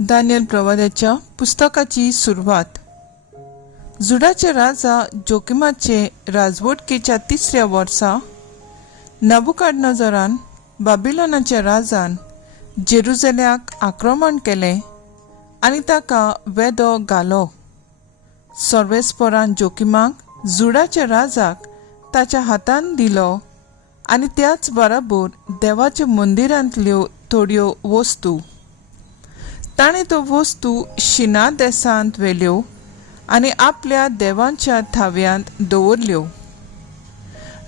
दानियल प्रवाद्याच्या पुस्तकाची सुरुवात. जुडाचे राजा जोकिमाचे राजवटकेच्या 3ऱ्या वर्सा नबुकाडनजरान बाबिलोनाच्या राजान जेरुसलेमाक आक्रमण केले आणि ताका वेदो घालो. सर्वेस्परान जोकिमाक जुडाच्या राजाक ताच्या हातान दिलो आणि त्याच बरोबर देवाच्या मंदिरांतल्यो थोड्यो वस्तू. ताणें तो वस्तू शिना देसांत व्हेल्यो आनी आपल्या देवांच्या थाव्यांत दवरल्यो.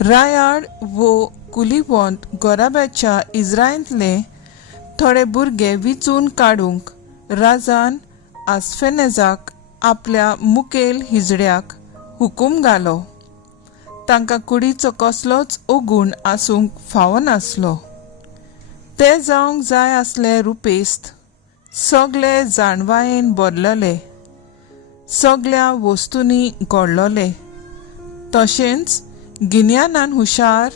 रायाड वो कुलीवंत गोराब्याच्या इस्रायेंतले थोडे भुरगे विचून काडूंक राजान आसफेनेजाक आपल्या मुखेल हिजड्याक हुकूम घालो. तांकां कुडीचो कसलोच ओगूण आसूंक फावो नासलो. ते जावंक जाय आसले रुपेस्त, सगळे जाणवायेन भरलेले, सगळ्या वस्तूंनी घडलोले, तशेंच गिन्यानान हुशार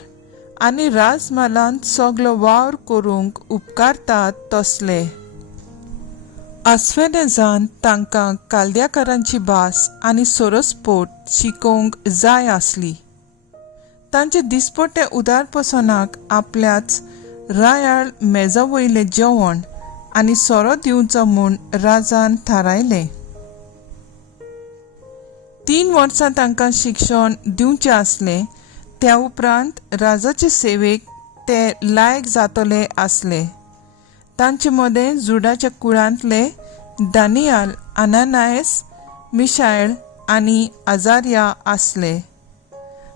आनी राजमालांत सगळो वावर करूंक उपकारतात तसले. आसफेनेजान तांकां कालद्याकारांची भास आनी सोरोस्पोट शिकोवंक जाय आसली. तांचे दिसपट्टे उदारपसनाक आपल्याच रायाळ मेजा वयलें जेवण आनी सोरो दिवचो म्हूण राजान थारायलें. 3 वर्सां तांकां शिक्षण दिवचें आसलें. त्या उपरांत राजाचे सेवेक ते लायक जातले आसले. तांचे मदें जुडाच्या कुळांतले दानियल, अनानायस, मिशायल आनी अजारिया आसले.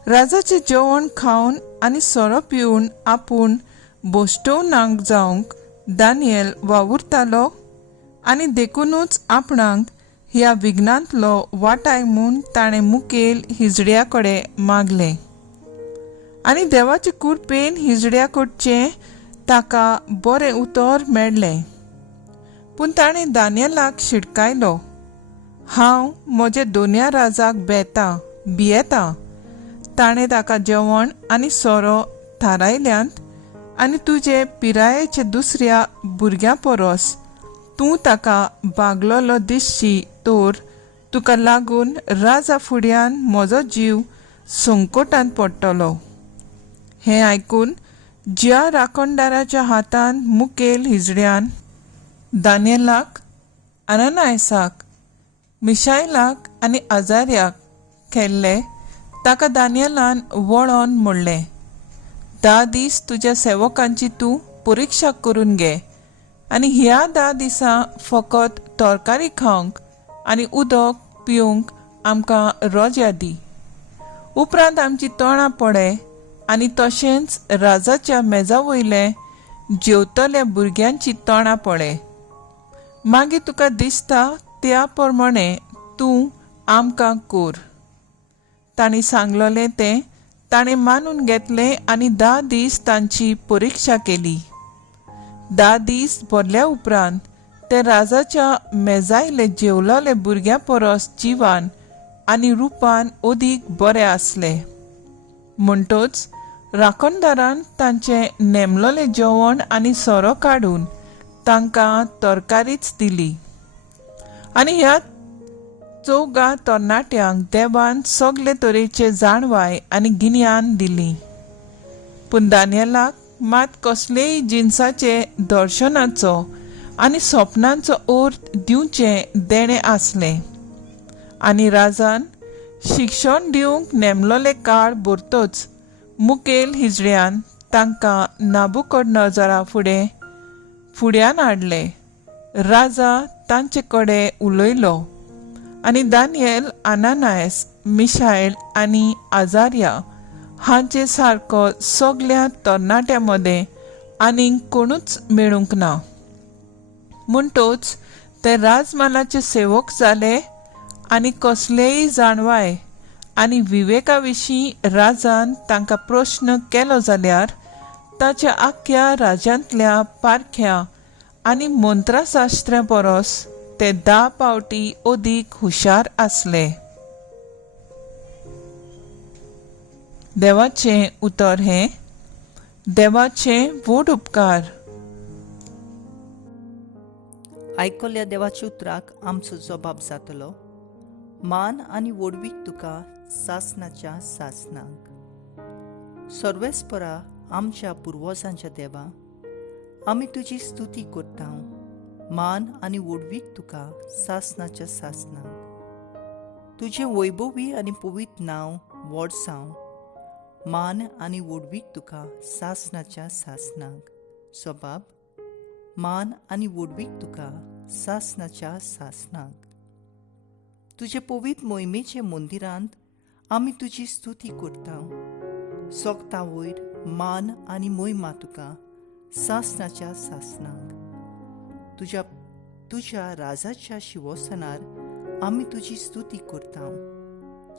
राजाचे जेवण खावन आनी सोरो पिवन आपूण बोश्टोवनाक जावंक दानियल वावुरतालो आनी देखूनच आपणाक ह्या विघ्नांतलो वाटाय म्हूण ताणें मुखेल हिजड्या कडेन मागलें. आनी देवाचे कृपेन हिजड्या कडचें ताका बरें उतर मेळ्ळें. पूण ताणें दानियलाक शिटकायलो, हांव म्हज्या दोनया राजाक भियेतां. ताणें ताका जेवण आनी सोरो थारायल्यांत आनी तुजे पिरायेच्या दुसऱ्या भुरग्या परस तूं ताका भागलोलो दिसची तर तुका लागून राजा फुड्यान म्हजो जीव संकटांत पडटलो. हें आयकून ज्या राखणदाराच्या हातान मुखेल हिजड्यान दानियलाक, अनानायसाक, मिशायलाक आनी अजारियाक केल्ले ताका दानियलान वळोन म्हणलें, 10 दीस तुज्या सेवकांची तूं परिक्षा करून घे आनी ह्या 10 दिसां फकत तरकारी खावंक आनी उदक पिवंक आमकां रोज्या दी. उपरांत आमची तोंडां पडय आनी तशेंच राजाच्या मेजा वयले जेवतल्या भुरग्यांची तोंडां पडय. मागीर तुका दिसता त्या प्रमाणे तूं आमकां कर. तांणी सांगलोलें तें ताणें मानून घेतलें आनी 10 दीस तांची परिक्षा केली. 10 दीस भरल्या उपरांत ते राजाच्या मेजायले जेवलोले भुरग्यां परस जिवान आनी रुपान अदीक बरे आसले. म्हणटच राखणदारान तांचें नेमलोलें जेवण आनी सोरो काडून तांकां तरकारीच दिली. आनी ह्या 4 तरणाट्यांक देवान सगळे तरेचे जाणवाय आनी गिन्यान दिली. पूण दानियलाक मात कसलेय जिन्साचे दर्शनाचो आनी स्वप्नांचो अर्थ दिवचें देणें आसलें. आनी राजान शिक्षण दिवंक नेमलोले काळ भरतोच मुखेल हिजड्यान तांकां नबुकदनजरा फुड्यान हाडले. राजा तांचे कडेन उलयलो आनी दानियल, अनानायस, मिशायल आनी अजारिया हांचे सारको सगळ्या तरणाट्यां मदें आनीक कोणूच मेळूंक ना. म्हणटच ते राजमालाचे सेवक जाले आनी कसलेय जाणवाय आनी विवेका विशीं राजान तांकां प्रश्न केलो जाल्यार ताच्या आख्या राज्यांतल्या पारख्या आनी मंत्रशास्त्र्यां परस ते 10 पावटी अदीक हुशार आसले. देवाचें उतर हें, देवाचें व्हड उपकार. आयकल्ल्या देवाच्या उतराक आमचो जबाब जातलो. मान आनी वडवीक तुका सासणाच्या सासणांक. सर्वेस्परा आमच्या पुर्वजांच्या देवा, आमी तुजी स्तुती करता. मान आनी वडवीक तुका सासणाच्या सासणांक. तुजें वैभवी आनी पवित्र नांव व्हड जावं. मान आनी वडवीक तुका सासणाच्या सासणांक. जबाब: मान आनी वडवीक तुका सासणाच्या सासणांक. तुजे पवित्र मोहिमेचे मंदिरांत आमी तुजी स्तुती करता. सोगता वयर मान आनी मोहिमा तुका सासणाच्या सासणांक. तुज्या राजाच्या शिवसनार आमी तुजी स्तुती करता.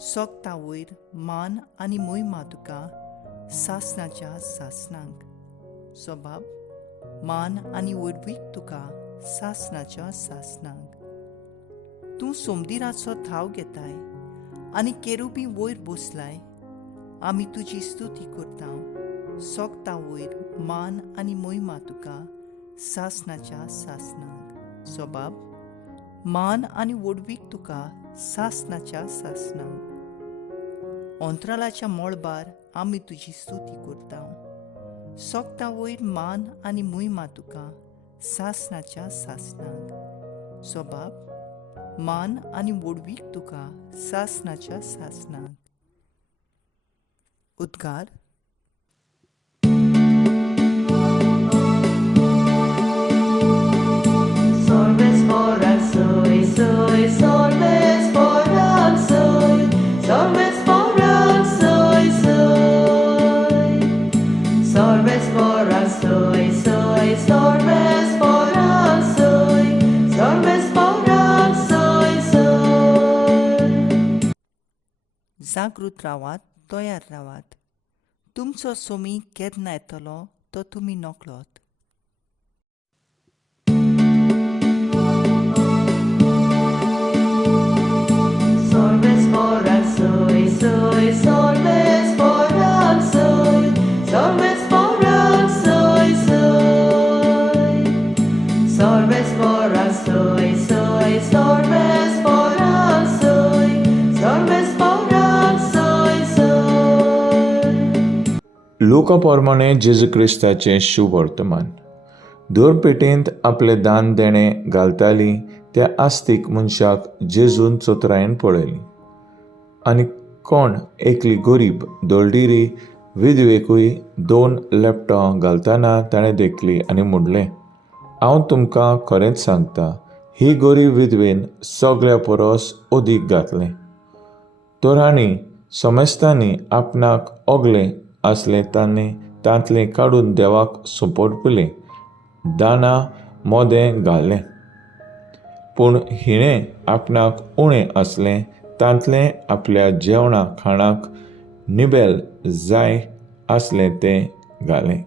सोगता वयर मान आनी मोहिमा तुका सासणाच्या सासणांक. जबाब: मान आनी वडवीक तुका सासणाच्या सासणांक. तूं सोमदिराचो थाव घेताय आनी केरुबी वयर बसलाय. आमी तुजी स्तुती करता. सोगता वयर मान आनी मोहिमा तुका सासणाच्या सासणांक. जबाब: मान आनी वडवीक तुका सासणाच्या सासणांक. अंतराळाच्या मळबार आमी तुजी स्तुती करता. सोगता वयर मान आनी मोहिमा तुका सासणाच्या सासणांक. जबाब: मान आनी वडवीक तुका सासणाच्या सासणांक. उद्गार. Sorbes foran soy, soy, sorbes foran soy, sorbes foran soy, soy. Sorbes foran soy, soy, sorbes foran soy, sorbes foran soy, soy. जागृत रावात, तयार रावात. तुमचो सोमी केन्ना येतलो तो तुमी नकळोत. Sorbes foran soy, soy, sorbes foran soy, sorbes foran soy, soy. Sorbes foran soy, soy, sorbes foran soy, sorbes foran soy, soy. लोका पोरमाणे जेजू क्रिस्ताचें शुभ वर्तमान. दर पेटेंत आपलें दान देणें घालताली त्या आस्तीक मनशाक जेजून चोत्रायेन पळयली. आनी कोण एकली गरीब दळदिरी विधवेकूय 2 लेपटां घालतना ताणें देखली आनी म्हणलें, हांव तुमकां खरेंच सांगता, ही गरीब विधवेन सगळ्या परस अदीक घातलें. तर आनी समस्तांनी आपणाक ओगलें आसलें तांतलें काडून देवाक सोंपोडपलें दानां मोदें घालें. पूण हिणें आपणाक उणें आसलें तांतलें आपल्या जेवणा खाणाक निबेल जाय आसलें तें घालें.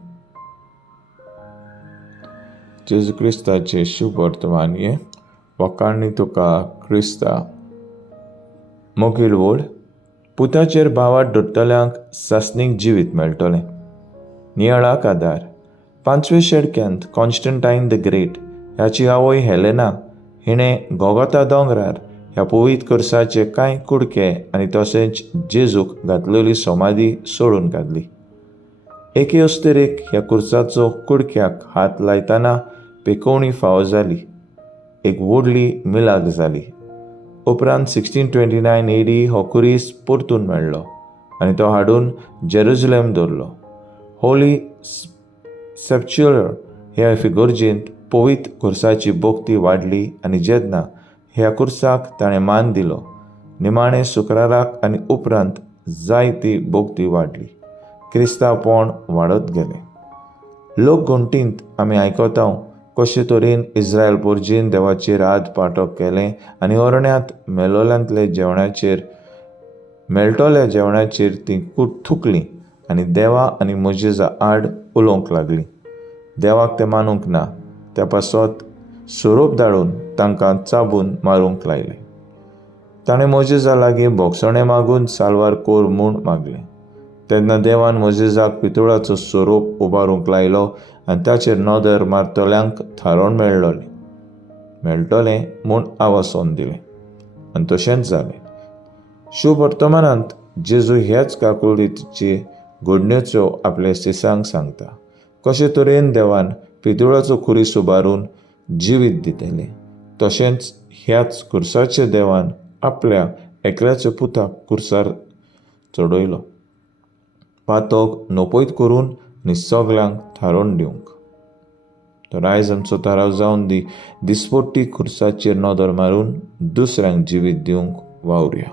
जेजू क्रिस्ताचें शुभ वर्तमान हें वकाणणी तुका क्रिस्ता. मोखील वड. पुताचेर भावात धरतल्यांक सासणीक जिवीत मेळटलें. नियाळाक आदार. 5वे शेडक्यांत कॉन्स्टंटायन द ग्रेट ह्याची आवय हेलेना हिणें गोगोथा दोंगरार ह्या पवित्र करसाचे कांय कुडके आनी तशेंच जेजूक घातलेली समाधी सोडून काडली. एके अस्तरेक ह्या कुर्साचो कुडक्याक हात लायतना पेकोवणी फावो जाली. एक व्हडली मिलाग जाली. उपरांत 1629 AD हो कुरीस परतून मेळ्ळो आनी तो हाडून जेरुजलेम दवरलो. होली सेप्च्युलर ह्या इगर्जेंत पवित्र कुर्साची भोक्ती वाडली आनी जेन्ना ह्या कुर्साक ताणें मान दिलो, निमाणें शुक्राराक आनी उपरांत जायती भोक्ती वाडली. क्रिस्तावपण वाडत गेलें. लोक घंटींत आमी आयकता कशे तरेन इस्रायल पोरजीन देवाचेर आद पाठक केलें आनी अरण्यांत मेळटोल्या जेवणाचेर तीं थुकलीं आनी देवा आनी मोजेजा आड उलोवंक लागलीं. देवाक तें मानूंक ना, त्या पासत सोरोप धाडून तांकां चाबून मारूंक लायलें. ताणें मोजेजा लागीं भोगसणें मागून साल्वार कोर म्हूण मागलें. तेन्ना देवान मोजेजाक पितुळाचो सोरोप उबारूंक लायलो आनी ताचेर नदर मारतल्यांक थारोवन मेळ्ळोलें. मेळटलें म्हूण आवासोन दिलें आनी तशेंच जालें. शुभ वर्तमानांत जेजू ह्याच काकुळीची घडणुच्यो आपल्या शिसांक सांगता. कशे तरेन देवान पितुळाचो खुरीस उबारून जिवीत दितलें, तशेंच ह्याच खुर्साचे देवान आपल्या एकल्याच्या पुताक खुर्सार चडयलो, पातोक नपयत करून आनी सगल्यांक थारोवन दिवंक. तर आयज आमचो थाराव जावन दी दिसपट्टी खुर्साचेर नदर मारून दुसऱ्यांक जिवीत दिवंक वावुरया.